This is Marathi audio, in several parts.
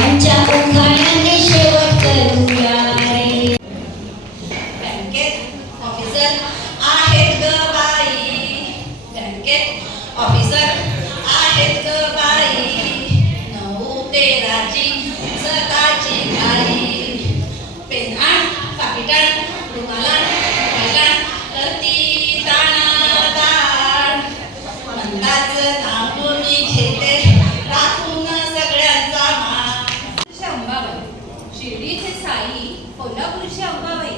全家公开 साई कोल्हापूरची अंबाबाई.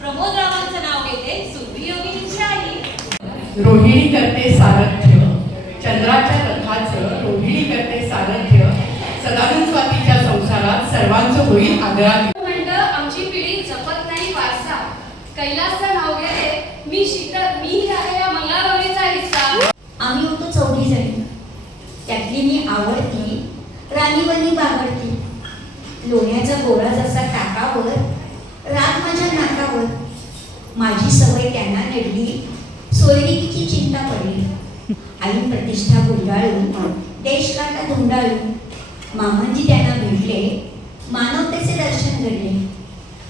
प्रमोद रावांचं नाव घेते सुरभी योगिनीची आई रोहिणी करते सारथ्य. चंद्राच्या रथाचं रोहिणी करते सारथ्य. सदानंद स्वातीच्या संसारात सर्वांचं होईल आदराने म्हणतं आमची पिढी जपत नाही वारसा. कैलासचं नाव घेते मी शीतल मी आहे या मंगळागौरीचा हिस्सा. आम्ही होतो चौघी जणी. त्यातली मी आवडती राणीवणी बागडती. लोण्याचा गोळा जसा नाकावर राग माझ्या नाकावर माझी सवय त्यांना नडली. सोयरीची चिंता पडली. आई प्रतिष्ठा गुंडाळून देशकाटा गुंडाळून धुंडाळून मामांजी त्यांना भेटले मानवतेचे दर्शन घडले.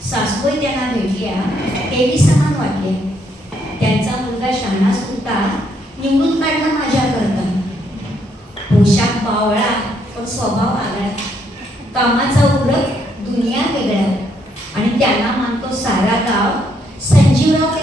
सासूबाई त्यांना भेटल्या देवी समान वाटले. त्यांचा मुलगा शहाणा सुद्धा निवडून काढला माझ्याकरता पोशाख बावळा पण स्वभाव आगळा. कामाचा उरक दुनिया वेगळा. आणि त्याला मानतो सारा गाव संजीवराव